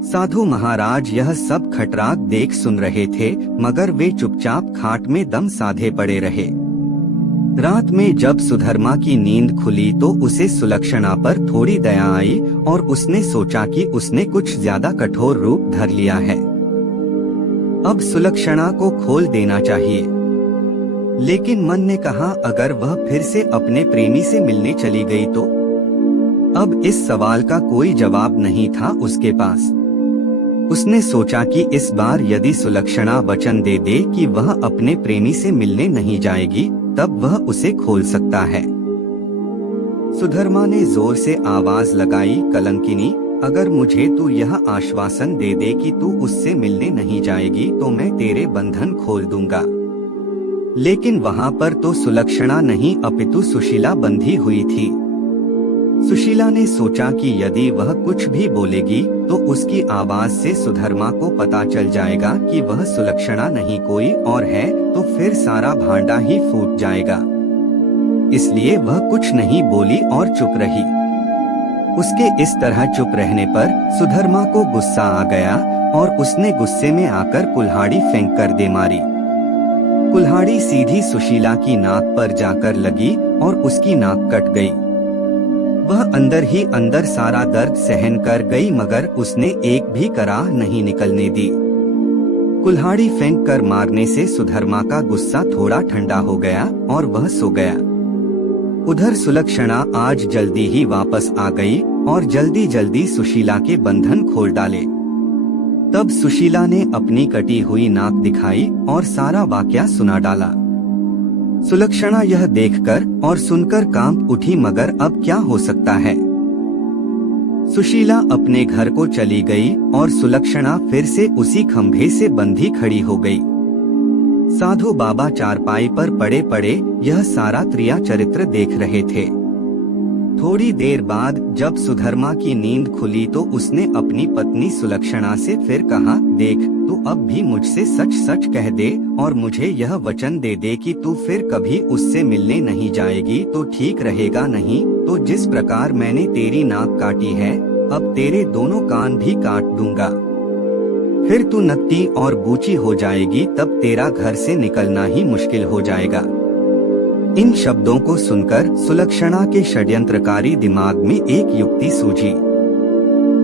साधु महाराज यह सब खटराग देख सुन रहे थे, मगर वे चुपचाप खाट में दम साधे पड़े रहे। रात में जब सुधर्मा की नींद खुली तो उसे सुलक्षणा पर थोड़ी दया आई और उसने सोचा कि उसने कुछ ज्यादा कठोर रूप धर लिया है। अब सुलक्षणा को खोल देना चाहिए। लेकिन मन ने कहा, अगर वह फिर से अपने प्रेमी से मिलने चली गई तो? अब इस सवाल का कोई जवाब नहीं था उसके पास। उसने सोचा कि इस बार यदि सुलक्षणा वचन दे दे कि वह अपने प्रेमी से मिलने नहीं जाएगी, तब वह उसे खोल सकता है। सुधर्मा ने जोर से आवाज लगाई, कलंकिनी, अगर मुझे तू यह आश्वासन दे दे कि तू उससे मिलने नहीं जाएगी तो मैं तेरे बंधन खोल दूंगा। लेकिन वहाँ पर तो सुलक्षणा नहीं अपितु सुशीला बंधी हुई थी। सुशीला ने सोचा कि यदि वह कुछ भी बोलेगी तो उसकी आवाज से सुधर्मा को पता चल जाएगा कि वह सुलक्षणा नहीं कोई और है, तो फिर सारा भांडा ही फूट जाएगा। इसलिए वह कुछ नहीं बोली और चुप रही। उसके इस तरह चुप रहने पर सुधर्मा को गुस्सा आ गया और उसने गुस्से में आकर कुल्हाड़ी फेंक कर दे मारी। कुल्हाड़ी सीधी सुशीला की नाक पर जाकर लगी और उसकी नाक कट गई। वह अंदर ही अंदर सारा दर्द सहन कर गई, मगर उसने एक भी कराह नहीं निकलने दी। कुल्हाड़ी फेंक कर मारने से सुधर्मा का गुस्सा थोड़ा ठंडा हो गया और वह सो गया। उधर सुलक्षणा आज जल्दी ही वापस आ गई और जल्दी जल्दी सुशीला के बंधन खोल डाले। तब सुशीला ने अपनी कटी हुई नाक दिखाई और सारा वाकया सुना डाला। सुलक्षणा यह देखकर और सुनकर कांप उठी, मगर अब क्या हो सकता है। सुशीला अपने घर को चली गई और सुलक्षणा फिर से उसी खंभे से बंधी खड़ी हो गई। साधु बाबा चारपाई पर पड़े पड़े यह सारा क्रिया चरित्र देख रहे थे। थोड़ी देर बाद जब सुधर्मा की नींद खुली तो उसने अपनी पत्नी सुलक्षणा से फिर कहा, देख, तू अब भी मुझसे सच सच कह दे और मुझे यह वचन दे दे कि तू फिर कभी उससे मिलने नहीं जाएगी तो ठीक रहेगा, नहीं तो जिस प्रकार मैंने तेरी नाक काटी है अब तेरे दोनों कान भी काट दूंगा। फिर तू नत्ती और बूची हो जाएगी, तब तेरा घर से निकलना ही मुश्किल हो जाएगा। इन शब्दों को सुनकर सुलक्षणा के षड्यंत्रकारी दिमाग में एक युक्ति सूझी।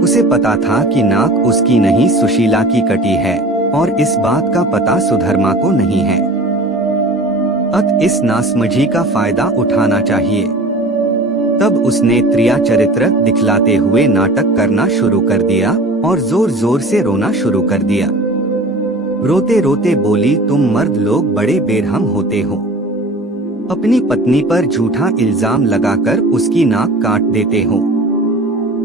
उसे पता था कि नाक उसकी नहीं सुशीला की कटी है और इस बात का पता सुधर्मा को नहीं है। अत इस नासमझी का फायदा उठाना चाहिए। तब उसने क्रिया चरित्र दिखलाते हुए नाटक करना शुरू कर दिया और जोर जोर से रोना शुरू कर दिया। रोते रोते बोली, तुम मर्द लोग बड़े बेरहम होते हो। अपनी पत्नी पर झूठा इल्जाम लगाकर उसकी नाक काट देते हो।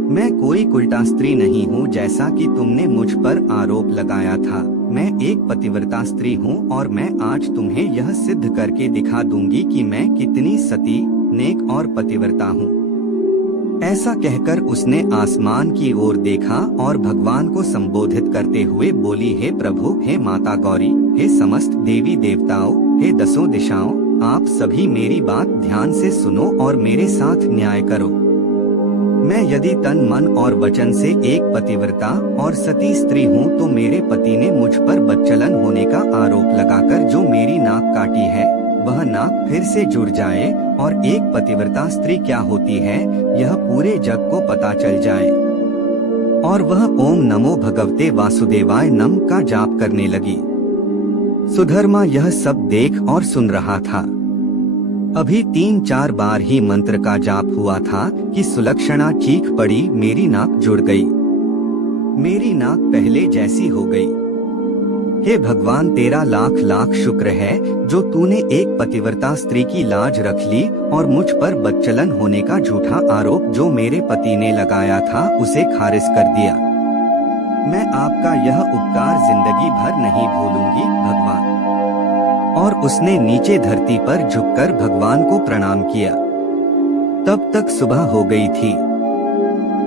मैं कोई उल्टा स्त्री नहीं हूँ जैसा कि तुमने मुझ पर आरोप लगाया था। मैं एक पतिव्रता स्त्री हूँ और मैं आज तुम्हें यह सिद्ध करके दिखा दूंगी कि मैं कितनी सती, नेक और पतिव्रता हूँ। ऐसा कहकर उसने आसमान की ओर देखा और भगवान को संबोधित करते हुए बोली, हे प्रभु, हे माता गौरी, हे समस्त देवी देवताओं, हे दसों दिशाओं, आप सभी मेरी बात ध्यान से सुनो और मेरे साथ न्याय करो। मैं यदि तन मन और वचन से एक पतिव्रता और सती स्त्री हूँ तो मेरे पति ने मुझ पर बच्चलन होने का आरोप लगाकर जो मेरी नाक काटी है वह नाक फिर से जुड़ जाए और एक पतिव्रता स्त्री क्या होती है यह पूरे जग को पता चल जाए। और वह ओम नमो भगवते वासुदेवाय नम का जाप करने लगी। सुधर्मा यह सब देख और सुन रहा था। अभी 3-4 बार ही मंत्र का जाप हुआ था कि सुलक्षणा चीख पड़ी, मेरी नाक जुड़ गई, मेरी नाक पहले जैसी हो गई। हे भगवान, तेरा लाख लाख शुक्र है जो तूने एक पतिव्रता स्त्री की लाज रख ली और मुझ पर बच्चलन होने का झूठा आरोप जो मेरे पति ने लगाया था उसे खारिज कर दिया। मैं आपका यह उपकार जिंदगी भर नहीं भूलूंगी भगवान। और उसने नीचे धरती पर झुककर भगवान को प्रणाम किया। तब तक सुबह हो गई थी।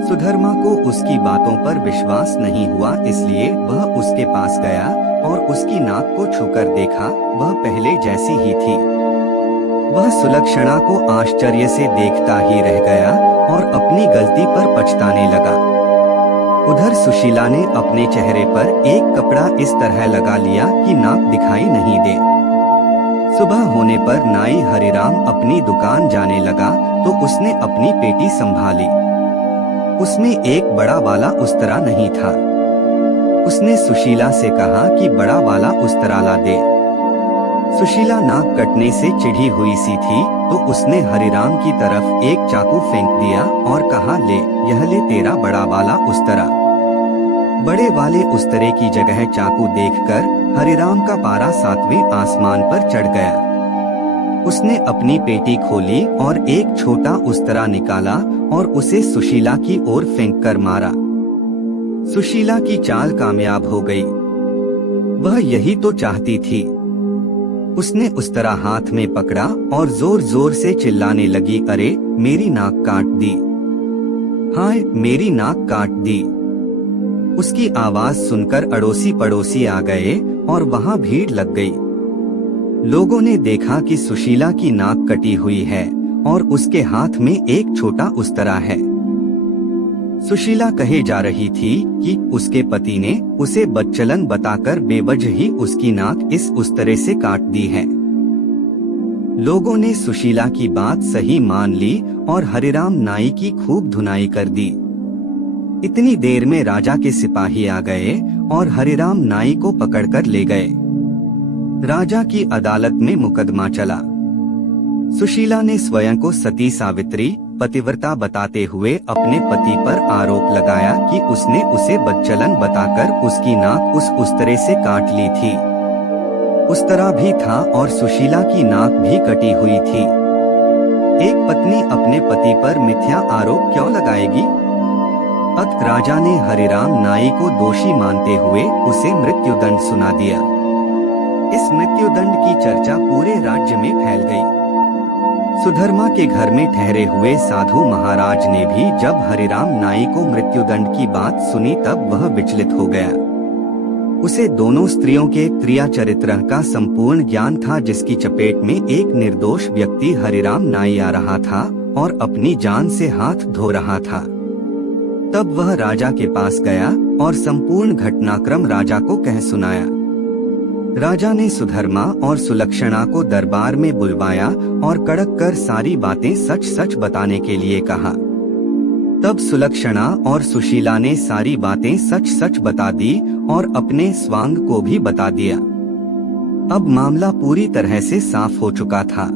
सुधर्मा को उसकी बातों पर विश्वास नहीं हुआ, इसलिए वह उसके पास गया और उसकी नाक को छूकर देखा, वह पहले जैसी ही थी। वह सुलक्षणा को आश्चर्य से देखता ही रह गया और अपनी गलती पर पछताने लगा। उधर सुशीला ने अपने चेहरे पर एक कपड़ा इस तरह लगा लिया कि नाक दिखाई नहीं दे। सुबह होने पर नाई हरिराम अपनी दुकान जाने लगा तो उसने अपनी पेटी संभाली। उसमें एक बड़ा वाला उस्तरा नहीं था। उसने सुशीला से कहा कि बड़ा वाला उस्तरा ला दे। सुशीला नाक कटने से चिढ़ी हुई सी थी तो उसने हरिराम की तरफ एक चाकू फेंक दिया और कहा, ले यह ले तेरा बड़ा वाला उस्तरा। बड़े वाले उस्तरे की जगह चाकू देखकर हरिराम का पारा 7वें आसमान पर चढ़ गया। उसने अपनी पेटी खोली और एक छोटा उस्तरा निकाला और उसे सुशीला की ओर फेंक कर मारा। सुशीला की चाल कामयाब हो गई। वह यही तो चाहती थी। उसने उस्तरा हाथ में पकड़ा और जोर जोर से चिल्लाने लगी, अरे मेरी नाक काट दी, हाय मेरी नाक काट दी। उसकी आवाज सुनकर अड़ोसी पड़ोसी आ गए और वहां भीड़ लग गई। लोगों ने देखा कि सुशीला की नाक कटी हुई है और उसके हाथ में एक छोटा उस्तरा है। सुशीला कहे जा रही थी कि उसके पति ने उसे बदचलन बताकर बेवजह ही उसकी नाक इस उस्तरे से काट दी है। लोगों ने सुशीला की बात सही मान ली और हरिराम नाई की खूब धुनाई कर दी। इतनी देर में राजा के सिपाही आ गए और हरिराम नाई को पकड़कर ले गए। राजा की अदालत में मुकदमा चला। सुशीला ने स्वयं को सती सावित्री पतिव्रता बताते हुए अपने पति पर आरोप लगाया कि उसने उसे बदचलन बताकर उसकी नाक उस उस्तरे से काट ली थी। उस्तरा भी था और सुशीला की नाक भी कटी हुई थी। एक पत्नी अपने पति पर मिथ्या आरोप क्यों लगाएगी? अतः राजा ने हरिराम नाई को दोषी मानते हुए उसे मृत्युदंड सुना दिया। इस मृत्युदंड की चर्चा पूरे राज्य में फैल गई। सुधर्मा के घर में ठहरे हुए साधु महाराज ने भी जब हरिराम नाई को मृत्युदंड की बात सुनी तब वह विचलित हो गया। उसे दोनों स्त्रियों के क्रिया चरित्र का संपूर्ण ज्ञान था, जिसकी चपेट में एक निर्दोष व्यक्ति हरिराम नाई आ रहा था और अपनी जान से हाथ धो रहा था। तब वह राजा के पास गया और संपूर्ण घटनाक्रम राजा को कह सुनाया। राजा ने सुधर्मा और सुलक्षणा को दरबार में बुलवाया और कड़क कर सारी बातें सच सच बताने के लिए कहा। तब सुलक्षणा और सुशीला ने सारी बातें सच सच बता दी और अपने स्वांग को भी बता दिया। अब मामला पूरी तरह से साफ हो चुका था।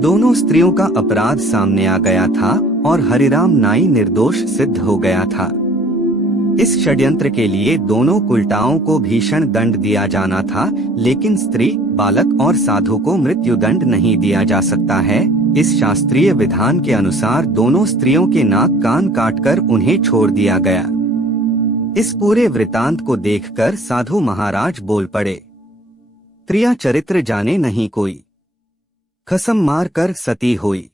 दोनों स्त्रियों का अपराध सामने आ गया था और हरिराम नाई निर्दोष सिद्ध हो गया था। इस षड्यंत्र के लिए दोनों कुलटाओं को भीषण दंड दिया जाना था, लेकिन स्त्री, बालक और साधु को मृत्युदंड नहीं दिया जा सकता है। इस शास्त्रीय विधान के अनुसार दोनों स्त्रियों के नाक कान काटकर उन्हें छोड़ दिया गया। इस पूरे वृतांत को देखकर साधु महाराज बोल पड़े, क्रिया चरित्र जाने नहीं कोई, कसम मार कर सती होई।